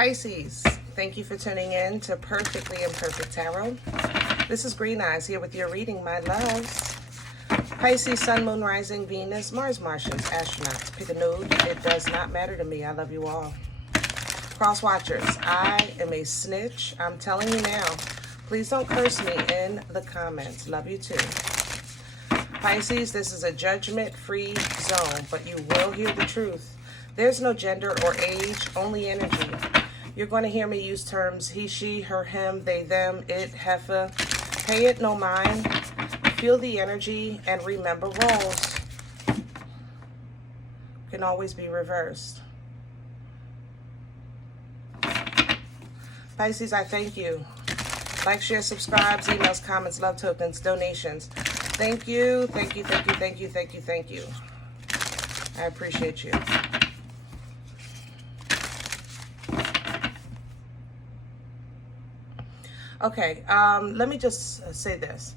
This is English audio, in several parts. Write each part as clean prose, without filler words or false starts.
Pisces, thank you for tuning in to Perfectly Imperfect Tarot. This is Green Eyes here with your reading, my loves. Pisces, Sun, Moon, Rising, Venus, Mars, Martians, astronauts. Pick a node. It does not matter to me. I love you all. Cross watchers, I am a snitch. I'm telling you now. Please don't curse me in the comments. Love you too. Pisces, this is a judgment-free zone, but you will hear the truth. There's no gender or age, only energy. You're going to hear me use terms he, she, her, him, they, them, it, heifer. Pay it no mind. Feel the energy and remember roles can always be reversed. Pisces, I thank you. Like, share, subscribes, emails, comments, love tokens, donations. Thank you, thank you, thank you, thank you, thank you, thank you. I appreciate you. Okay, let me just say this.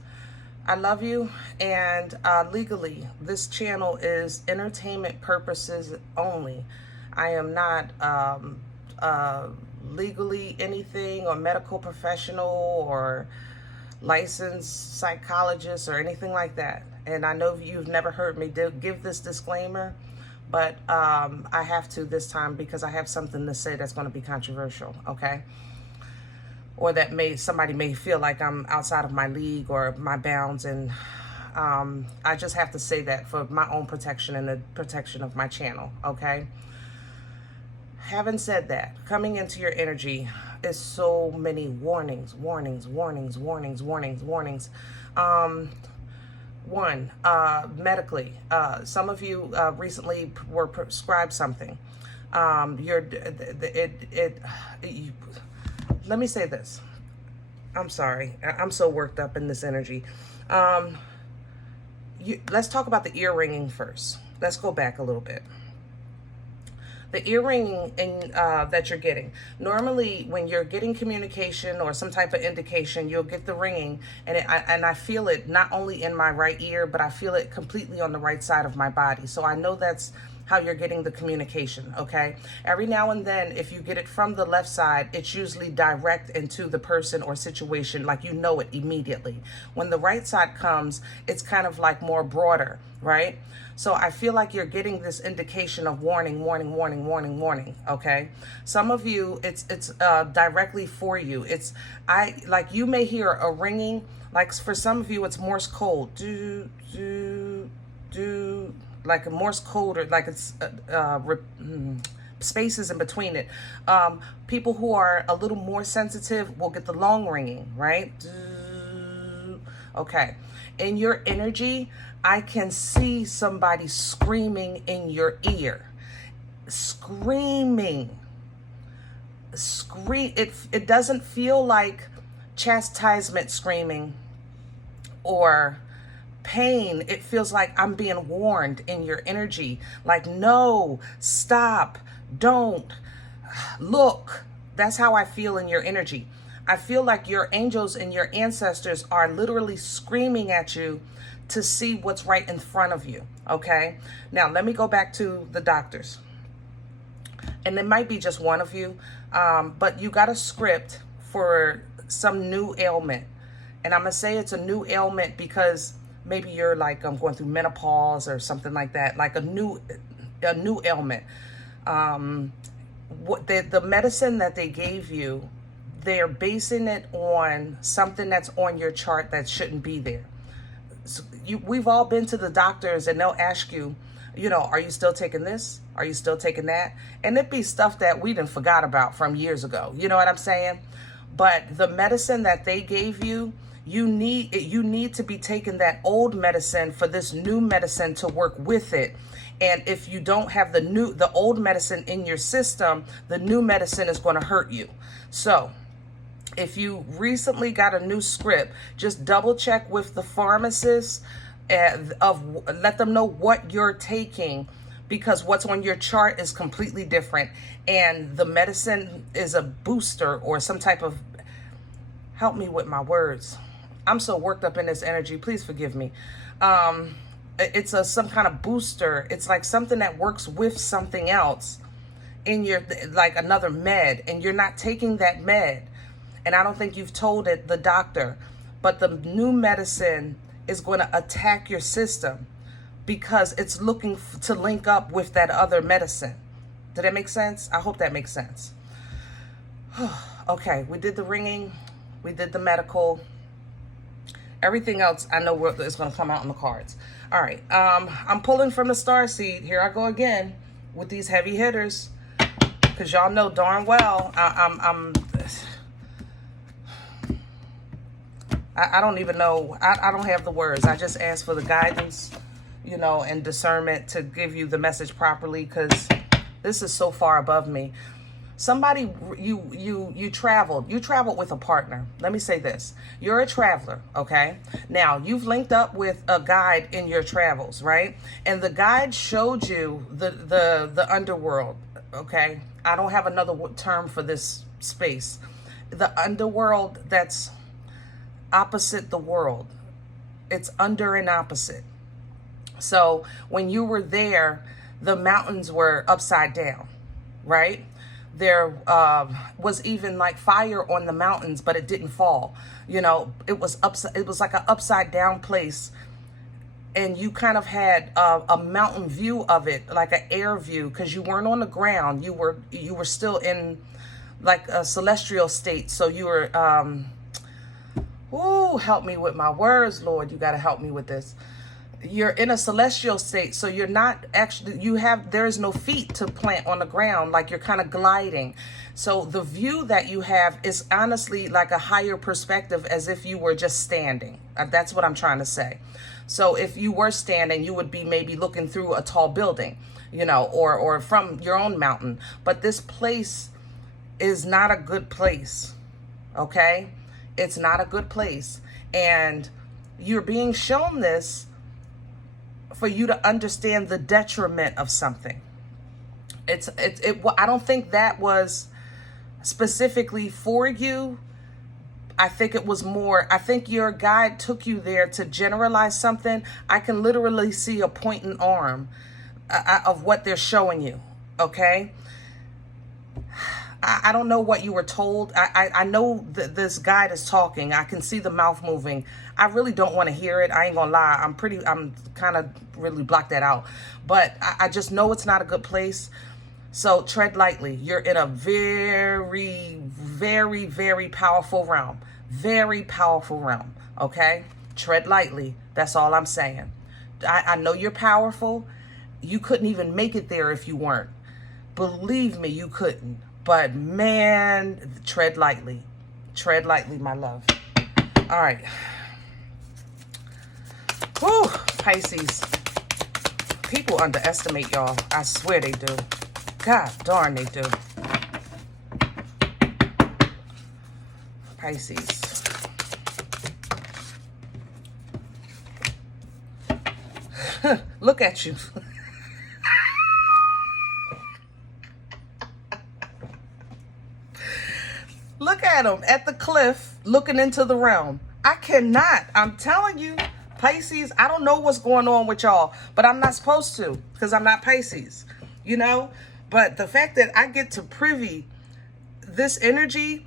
I love you, and legally, this channel is entertainment purposes only. I am not legally anything or medical professional or licensed psychologist or anything like that. And I know you've never heard me give this disclaimer, but I have to this time because I have something to say that's going to be controversial, okay? Or that somebody may feel like I'm outside of my league or my bounds, and I just have to say that for my own protection and the protection of my channel, okay? Having said that, coming into your energy is so many warnings, warnings, warnings, warnings, warnings, warnings. One, medically, some of you recently were prescribed something. Let me say this. I'm sorry. I'm so worked up in this energy. Let's talk about the ear ringing first. Let's go back a little bit. The ear ringing that you're getting. Normally, when you're getting communication or some type of indication, you'll get the ringing, and I feel it not only in my right ear, but I feel it completely on the right side of my body. So I know that's how you're getting the communication, okay? Every now and then, if you get it from the left side, it's usually direct into the person or situation, like you know it immediately. When the right side comes, it's kind of like more broader, right? So I feel like you're getting this indication of warning, warning, warning, warning, warning, okay? Some of you, it's directly for you. Like you may hear a ringing, like for some of you, it's Morse code, do, do, do, like a Morse code, or like it's spaces in between it. People who are a little more sensitive will get the long ringing, right? Okay. In your energy, I can see somebody screaming in your ear. Screaming. It doesn't feel like chastisement screaming or pain. It feels like I'm being warned in your energy. Like, no, stop, don't, look. That's how I feel in your energy. I feel like your angels and your ancestors are literally screaming at you to see what's right in front of you, okay? Now, let me go back to the doctors. And it might be just one of you, but you got a script for some new ailment. And I'm going to say it's a new ailment because maybe you're like going through menopause or something like that, like a new ailment. The medicine that they gave you, they're basing it on something that's on your chart that shouldn't be there. So we've all been to the doctors and they'll ask you, are you still taking this? Are you still taking that? And it'd be stuff that we done forgot about from years ago. You know what I'm saying? But the medicine that they gave you, you need to be taking that old medicine for this new medicine to work with it. And if you don't have the old medicine in your system, the new medicine is going to hurt you. So if you recently got a new script, just double check with the pharmacist let them know what you're taking, because what's on your chart is completely different. And the medicine is a booster or some type of, help me with my words. I'm so worked up in this energy. Please forgive me. It's some kind of booster. It's like something that works with something else in your, like another med, and you're not taking that med. And I don't think you've told it, the doctor, but the new medicine is going to attack your system because it's looking to link up with that other medicine. Did that make sense? I hope that makes sense. Okay, we did the ringing, we did the medical. Everything else, I know it's going to come out in the cards. All right, I'm pulling from the starseed. Here I go again with these heavy hitters, because y'all know darn well I don't even know. I don't have the words. I just ask for the guidance, you know, and discernment to give you the message properly, because this is so far above me. Somebody, you traveled with a partner. Let me say this. You're a traveler, okay? Now, you've linked up with a guide in your travels, right? And the guide showed you the underworld, okay? I don't have another term for this space. The underworld that's opposite the world. It's under and opposite. So when you were there, the mountains were upside down, right? There was even like fire on the mountains, but it didn't fall. You know, it was like an upside down place. And you kind of had a mountain view of it, like an air view, because you weren't on the ground. You were still in like a celestial state. So you were, help me with my words, Lord. You got to help me with this. You're in a celestial state, so you're not actually, there's no feet to plant on the ground, like you're kind of gliding. So the view that you have is honestly like a higher perspective, as if you were just standing. That's what I'm trying to say. So if you were standing, you would be maybe looking through a tall building, you know, or from your own mountain. But this place is not a good place, okay? It's not a good place. And you're being shown this for you to understand the detriment of something. I don't think that was specifically for you. I think it was more, I think your guide took you there to generalize something. I can literally see a pointing arm of what they're showing you, okay? I don't know what you were told. I know that this guide is talking. I can see the mouth moving. I really don't want to hear it. I ain't gonna lie. I'm kind of really blocked that out. But I just know it's not a good place. So tread lightly. You're in a very, very, very powerful realm. Very powerful realm. Okay? Tread lightly. That's all I'm saying. I know you're powerful. You couldn't even make it there if you weren't. Believe me, you couldn't. But man, tread lightly. Tread lightly, my love. All right. Whew, Pisces. People underestimate y'all. I swear they do. God darn they do. Pisces. Look at you. Look at him at the cliff, looking into the realm. I cannot. I'm telling you, Pisces, I don't know what's going on with y'all, but I'm not supposed to, because I'm not Pisces, you know? But the fact that I get to privy this energy,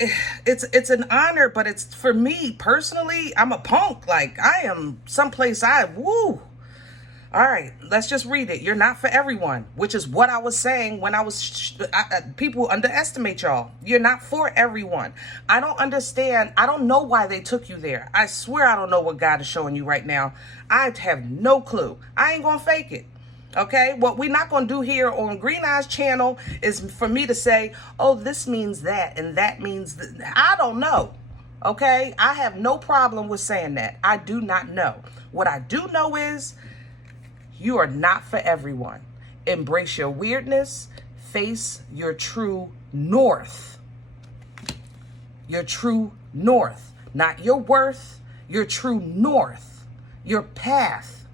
it's an honor, but it's, for me personally, I'm a punk. Like, I am someplace woo. All right, let's just read it. You're not for everyone, which is what I was saying when I was, people underestimate y'all. You're not for everyone. I don't understand. I don't know why they took you there. I swear I don't know what God is showing you right now. I have no clue. I ain't gonna fake it. Okay, what we're not going to do here on Green Eyes channel is for me to say, oh, this means that and that means I don't know. Okay, I have no problem with saying that. I do not know. What I do know is you are not for everyone. Embrace your weirdness. Face your true north. Your true north. Not your worth. Your true north. Your path.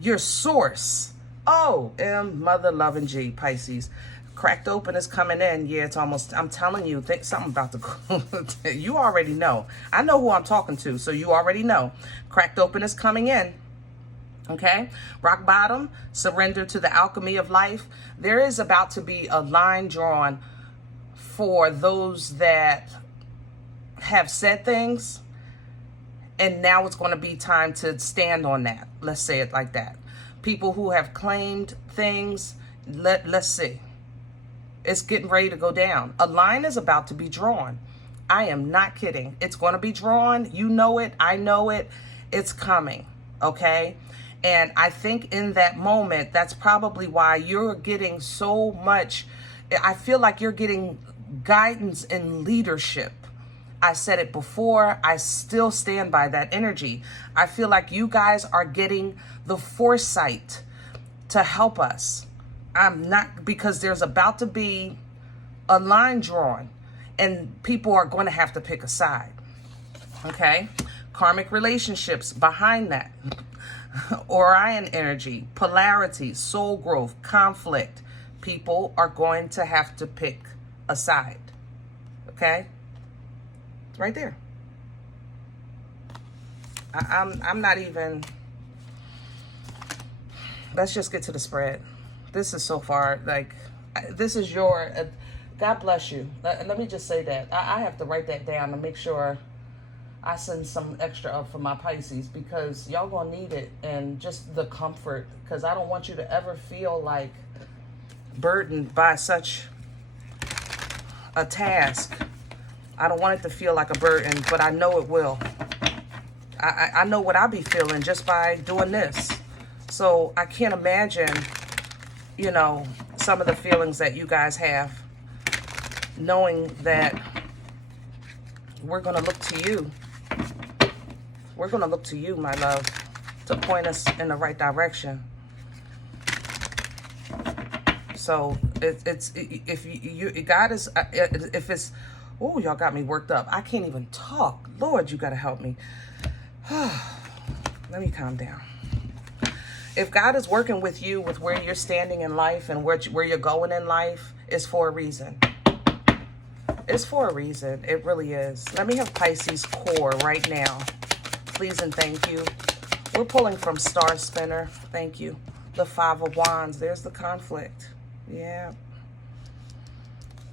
Your source. Oh, mother loving G, Pisces. Cracked open is coming in. Yeah, it's almost, I'm telling you, think something about to, you already know. I know who I'm talking to, so you already know. Cracked open is coming in. Okay, rock bottom, surrender to the alchemy of life. There is about to be a line drawn for those that have said things, and now it's going to be time to stand on that. Let's say it like that. People who have claimed things, let's see. It's getting ready to go down. A line is about to be drawn. I am not kidding. It's going to be drawn. You know it. I know it. It's coming. Okay? And I think in that moment, that's probably why you're getting so much. I feel like you're getting guidance and leadership. I said it before. I still stand by that energy. I feel like you guys are getting the foresight to help us. I'm not, because there's about to be a line drawn and people are going to have to pick a side. Okay? Karmic relationships behind that. Orion energy, polarity, soul growth, conflict. People are going to have to pick a side. Okay? It's right there. I'm not even. Let's just get to the spread. This is so far, like, this is your, God bless you. Let me just say that. I have to write that down to make sure I send some extra up for my Pisces, because y'all gonna need it, and just the comfort, because I don't want you to ever feel like burdened by such a task. I don't want it to feel like a burden, but I know it will. I know what I'll be feeling just by doing this. So I can't imagine, you know, some of the feelings that you guys have, knowing that we're going to look to you. We're going to look to you, my love, to point us in the right direction. So God is, if it's, oh, y'all got me worked up. I can't even talk. Lord, you got to help me. Let me calm down. If God is working with you with where you're standing in life and where you're going in life, it's for a reason. It's for a reason. It really is. Let me have Pisces core right now. Please and thank you. We're pulling from Star Spinner. Thank you. The Five of Wands. There's the conflict. Yeah.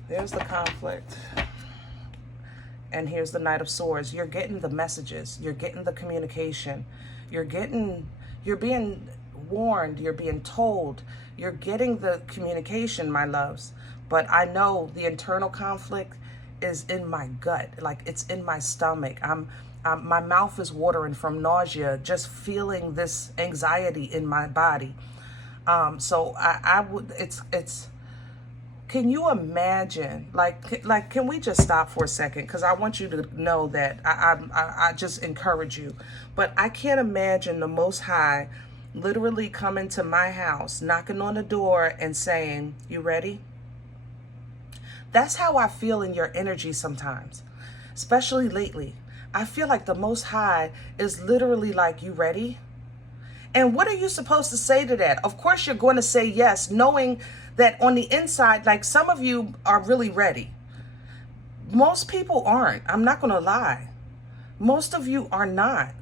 There's the conflict. And here's the Knight of Swords. You're getting the messages. You're getting the communication. You're being warned. You're being told. You're getting the communication, my loves. But I know the internal conflict is in my gut. Like, it's in my stomach. My mouth is watering from nausea, just feeling this anxiety in my body. So I would, it's, can you imagine, like, can we just stop for a second? Because I want you to know that I just encourage you. But I can't imagine the Most High literally coming to my house, knocking on the door and saying, "You ready?" That's how I feel in your energy sometimes, especially lately. I feel like the Most High is literally like, "You ready?" And what are you supposed to say to that? Of course, you're going to say yes, knowing that on the inside, like, some of you are really ready. Most people aren't. I'm not going to lie. Most of you are not.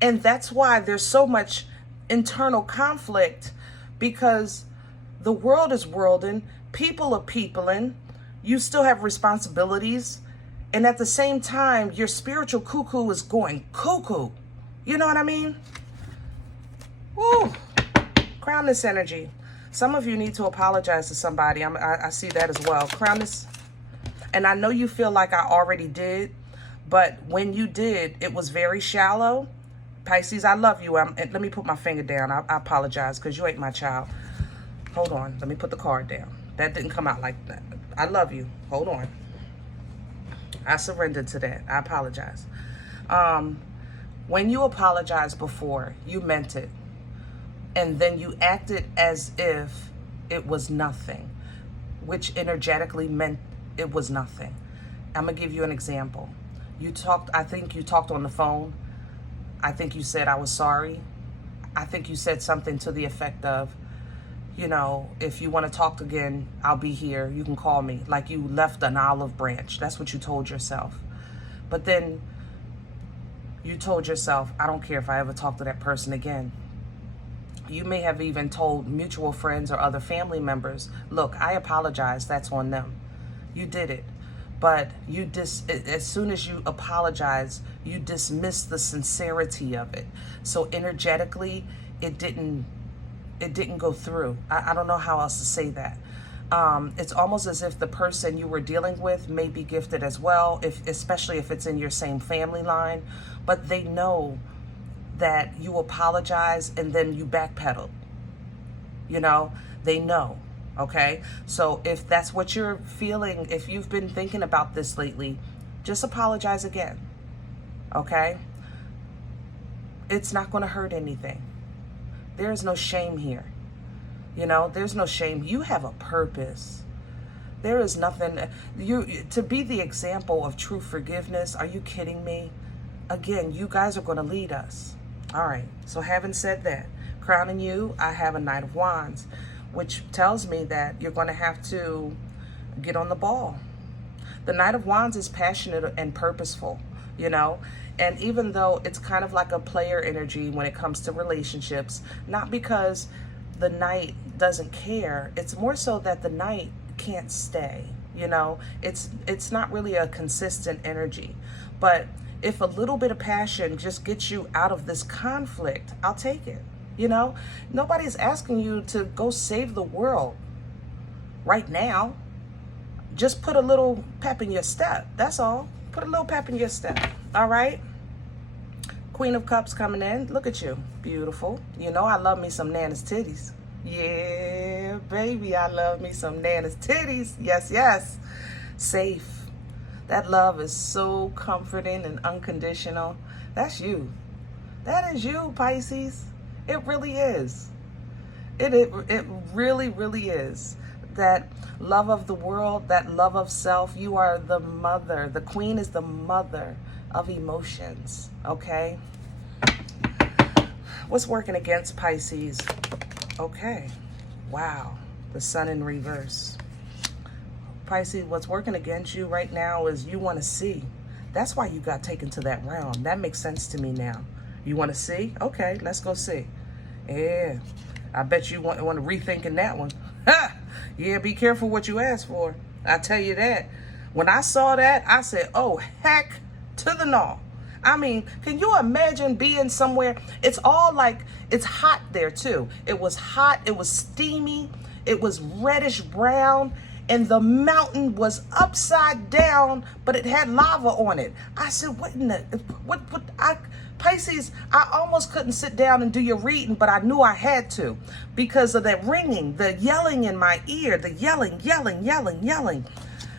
And that's why there's so much internal conflict, because the world is worlding, people are peopling, you still have responsibilities, and at the same time, your spiritual cuckoo is going cuckoo. You know what I mean? Woo! Crown this energy. Some of you need to apologize to somebody. I see that as well. Crown this. And I know you feel like I already did, but when you did, it was very shallow. Pisces, I love you. Let me put my finger down. I apologize, because you ain't my child. Hold on. Let me put the card down. That didn't come out like that. I love you. Hold on. I surrendered to that. I apologize. When you apologized before, you meant it. And then you acted as if it was nothing, which energetically meant it was nothing. I'm going to give you an example. I think you talked on the phone. I think you said, "I was sorry." I think you said something to the effect of, you know, "If you want to talk again, I'll be here. You can call me." Like, you left an olive branch. That's what you told yourself. But then you told yourself, "I don't care if I ever talk to that person again. You may have even told mutual friends or other family members, look, I apologize, that's on them. You did it. But as soon as you apologize, you dismiss the sincerity of it. So energetically, it didn't go through. I don't know how else to say that. It's almost as if the person you were dealing with may be gifted as well, especially if it's in your same family line, but they know that you apologize and then you backpedal. You know, they know. Okay, so if that's what you're feeling, if you've been thinking about this lately, just apologize again. Okay, it's not going to hurt anything. There is no shame here. You know, there's no shame. You have a purpose. There is nothing. To be the example of true forgiveness, are you kidding me? Again, you guys are going to lead us. All right, so having said that, crowning you, I have a Knight of Wands, which tells me that you're going to have to get on the ball. The Knight of Wands is passionate and purposeful, you know, and even though it's kind of like a player energy when it comes to relationships, not because the Knight doesn't care, it's more so that the Knight can't stay, you know. It's not really a consistent energy, but if a little bit of passion just gets you out of this conflict, I'll take it. You know, nobody's asking you to go save the world right now. Just put a little pep in your step. That's all. Put a little pep in your step. All right. Queen of Cups coming in. Look at you. Beautiful. You know, I love me some Nana's titties. Yeah, baby. I love me some Nana's titties. Yes, yes. Safe. That love is so comforting and unconditional. That's you. That is you, Pisces. It really is. It really, really is. That love of the world, that love of self. You are the mother. The queen is the mother of emotions. Okay? What's working against Pisces? Okay. Wow. The sun in reverse. Pisces, what's working against you right now is you want to see. That's why you got taken to that realm. That makes sense to me now. You want to see? Okay, let's go see. Yeah, I bet you want to rethink in that one. Ha! Yeah, be careful what you ask for. I tell you that. When I saw that, I said, oh, heck to the no. I mean, can you imagine being somewhere? It's all like, it's hot there too. It was hot, it was steamy, it was reddish brown, and the mountain was upside down, but it had lava on it. I said, what in the, Pisces, I almost couldn't sit down and do your reading, but I knew I had to because of that ringing, the yelling in my ear, the yelling.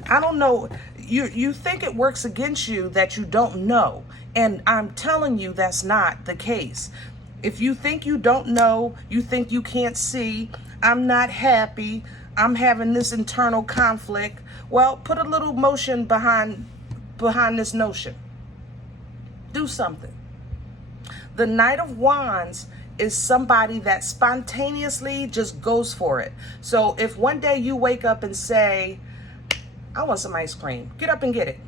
I don't know. You think it works against you that you don't know. And I'm telling you that's not the case. If you think you don't know, you think you can't see, I'm not happy, I'm having this internal conflict, well, put a little motion behind this notion. Do something. The Knight of Wands is somebody that spontaneously just goes for it. So if one day you wake up and say, I want some ice cream, get up and get it.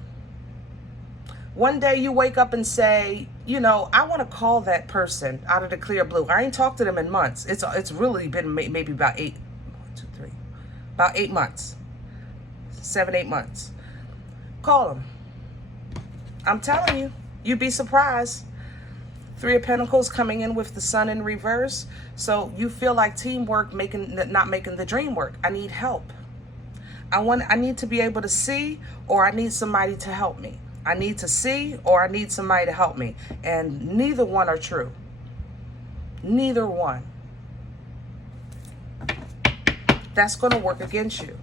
One day you wake up and say, you know, I want to call that person out of the clear blue. I ain't talked to them in months. It's really been maybe about 8 months, 7-8 months. Call them. I'm telling you, you'd be surprised. 3 of Pentacles coming in with the sun in reverse. So you feel like teamwork not making the dream work. I need help. I need to be able to see, or I need somebody to help me. I need to see, or I need somebody to help me. And neither one are true. Neither one. That's going to work against you.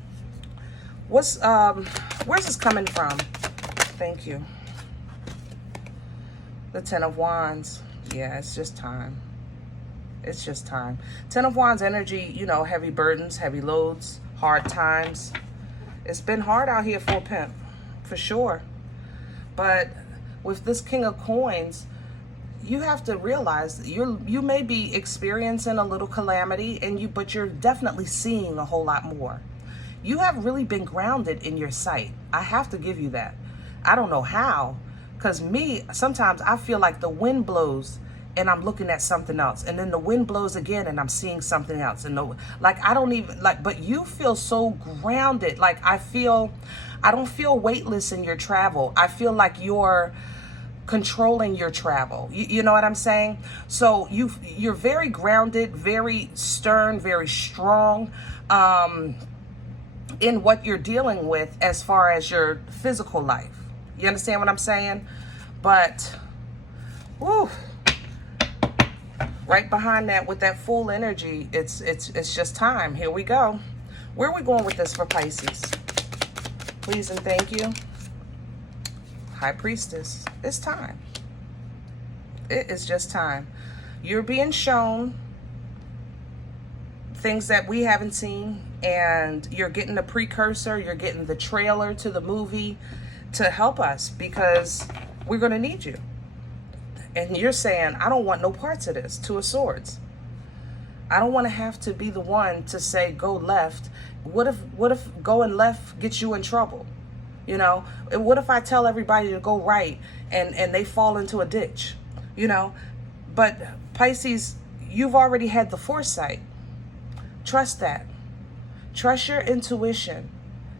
Where's this coming from? Thank you. The 10 of Wands. Yeah, it's just time. It's just time. 10 of Wands energy, you know, heavy burdens, heavy loads, hard times. It's been hard out here for a pimp, for sure. But with this King of Coins, you have to realize that you may be experiencing a little calamity, but you're definitely seeing a whole lot more. You have really been grounded in your sight. I have to give you that. I don't know how, because sometimes I feel like the wind blows and I'm looking at something else, and then the wind blows again and I'm seeing something else, and like I don't even like, but you feel so grounded. Like I don't feel weightless in your travel. I feel like you're controlling your travel. You know what I'm saying? So you're very grounded, very stern, very strong in what you're dealing with as far as your physical life. You understand what I'm saying? But whew, right behind that with that full energy, it's just time. Here we go. Where are we going with this for Pisces? Please and thank you. High Priestess. It's time. It is just time. You're being shown things that we haven't seen, and you're getting the precursor, you're getting the trailer to the movie to help us, because we're going to need you. And you're saying, I don't want no parts of this. Two of Swords. I don't want to have to be the one to say go left. What if going left gets you in trouble? You know, what if I tell everybody to go right and they fall into a ditch? You know, but Pisces, you've already had the foresight. Trust that. Trust your intuition.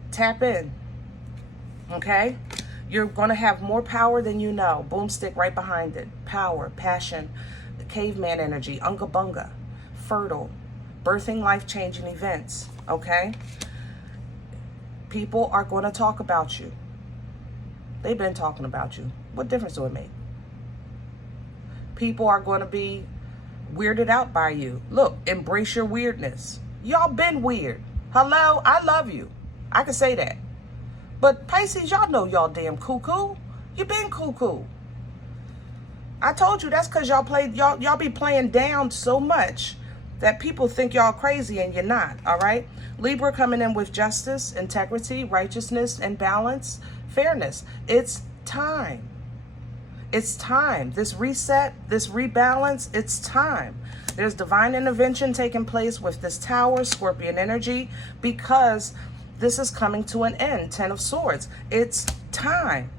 Tap in. Okay? You're going to have more power than you know. Boomstick right behind it. Power, passion, the caveman energy, unga bunga, fertile, birthing life-changing events. Okay? People are going to talk about you. They've been talking about you. What difference do it make? People are going to be weirded out by you. Look, embrace your weirdness. Y'all been weird. Hello? I love you. I can say that. But Pisces, y'all know y'all damn cuckoo. You been cuckoo. I told you that's because y'all be playing down so much that people think y'all crazy and you're not, all right? Libra coming in with justice, integrity, righteousness, and balance, fairness. It's time. It's time. This reset, this rebalance, it's time. There's divine intervention taking place with this Tower, Scorpion energy, because this is coming to an end. Ten of Swords. It's time.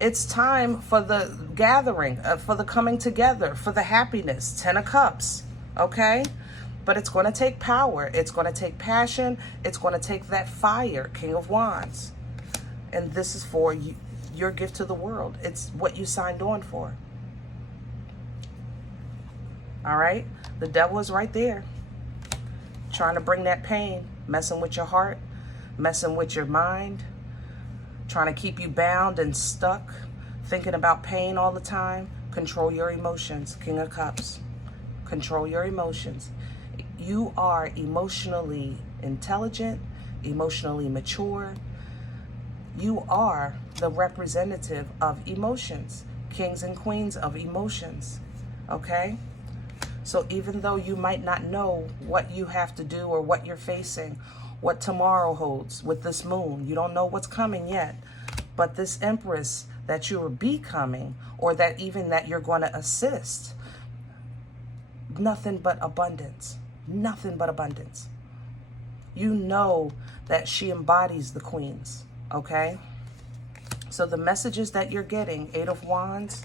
It's time for the gathering, for the coming together, for the happiness. Ten of Cups. Okay? But it's going to take power. It's going to take passion. It's going to take that fire. King of Wands. And this is for you, your gift to the world. It's what you signed on for. All right? The devil is right there. Trying to bring that pain. Messing with your heart. Messing with your mind. Trying to keep you bound and stuck. Thinking about pain all the time. Control your emotions. King of Cups. Control your emotions. You are emotionally intelligent, emotionally mature. You are the representative of emotions, kings and queens of emotions, okay? So even though you might not know what you have to do or what you're facing, what tomorrow holds with this moon, you don't know what's coming yet, but this Empress that you are becoming, or that even that you're going to assist, nothing but abundance. Nothing but abundance. You know that she embodies the queens, okay? So the messages that you're getting, Eight of Wands,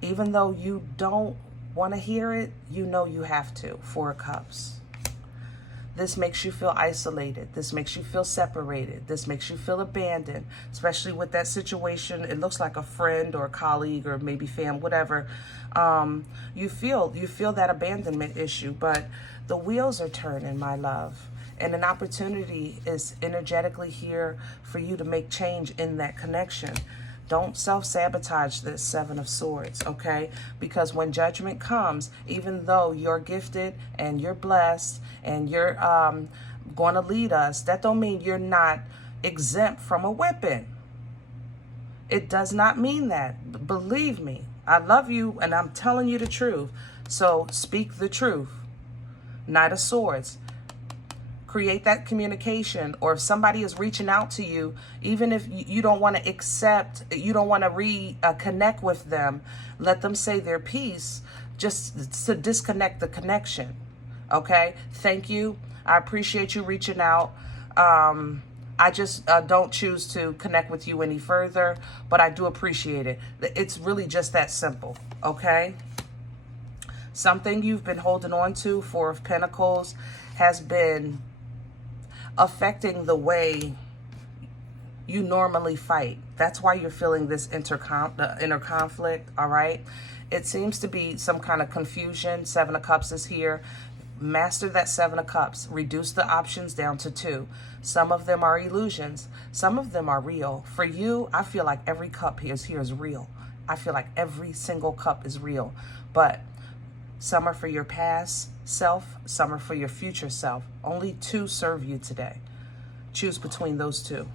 even though you don't want to hear it, you know you have to. Four of Cups. This makes you feel isolated. This makes you feel separated. This makes you feel abandoned, especially with that situation. It looks like a friend or a colleague or maybe fam, whatever. You feel that abandonment issue, but the wheels are turning, my love. And an opportunity is energetically here for you to make change in that connection. Don't self-sabotage this Seven of Swords, okay? Because when judgment comes, even though you're gifted and you're blessed and you're going to lead us, that don't mean you're not exempt from a whipping. It does not mean that. Believe me, I love you and I'm telling you the truth. So speak the truth. Knight of Swords. Create that communication, or if somebody is reaching out to you, even if you don't want to accept, you don't want to reconnect with them, let them say their piece, just to disconnect the connection. Okay? Thank you. I appreciate you reaching out. I just don't choose to connect with you any further, but I do appreciate it. It's really just that simple. Okay? Something you've been holding on to, Four of Pentacles, has been affecting the way you normally fight. That's why you're feeling this inner conflict, all right? It seems to be some kind of confusion. Seven of Cups is here. Master that Seven of Cups. Reduce the options down to 2. Some of them are illusions. Some of them are real. For you, I feel like every cup here is real. I feel like every single cup is real. But some are for your past self. Some are for your future self. Only 2 serve you today. Choose between those 2.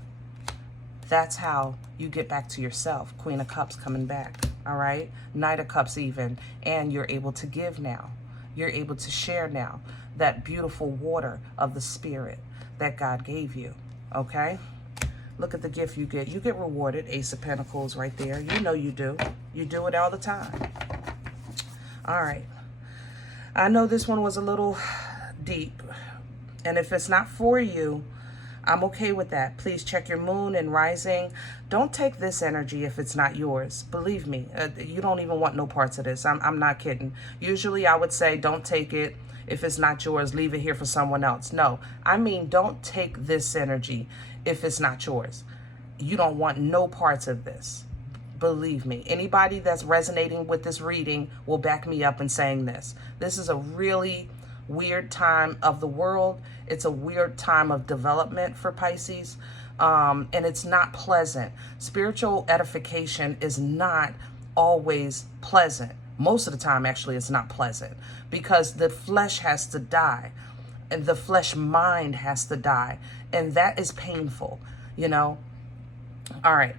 That's how you get back to yourself. Queen of Cups coming back, all right? Knight of Cups even. And you're able to give now. You're able to share now that beautiful water of the spirit that God gave you, okay? Look at the gift you get. You get rewarded. Ace of Pentacles right there. You know you do. You do it all the time. All right. I know this one was a little deep. And if it's not for you, I'm okay with that. Please check your moon and rising. Don't take this energy if it's not yours. Believe me, you don't even want no parts of this. I'm not kidding. Usually I would say don't take it if it's not yours. Leave it here for someone else. No, I mean don't take this energy if it's not yours. You don't want no parts of this. Believe me. Anybody that's resonating with this reading will back me up in saying this. This is a really weird time of the world. It's a weird time of development for Pisces, and it's not pleasant. Spiritual edification is not always pleasant. Most of the time, actually, it's not pleasant because the flesh has to die and the flesh mind has to die, and that is painful, you know. All right.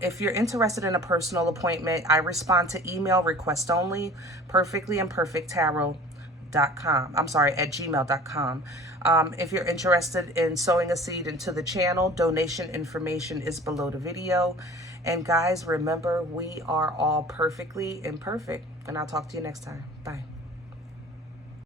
If you're interested in a personal appointment, I respond to email request only, perfectlyimperfecttarot.com. I'm sorry, at gmail.com. If you're interested in sowing a seed into the channel, donation information is below the video. And guys, remember, we are all perfectly imperfect. And I'll talk to you next time. Bye.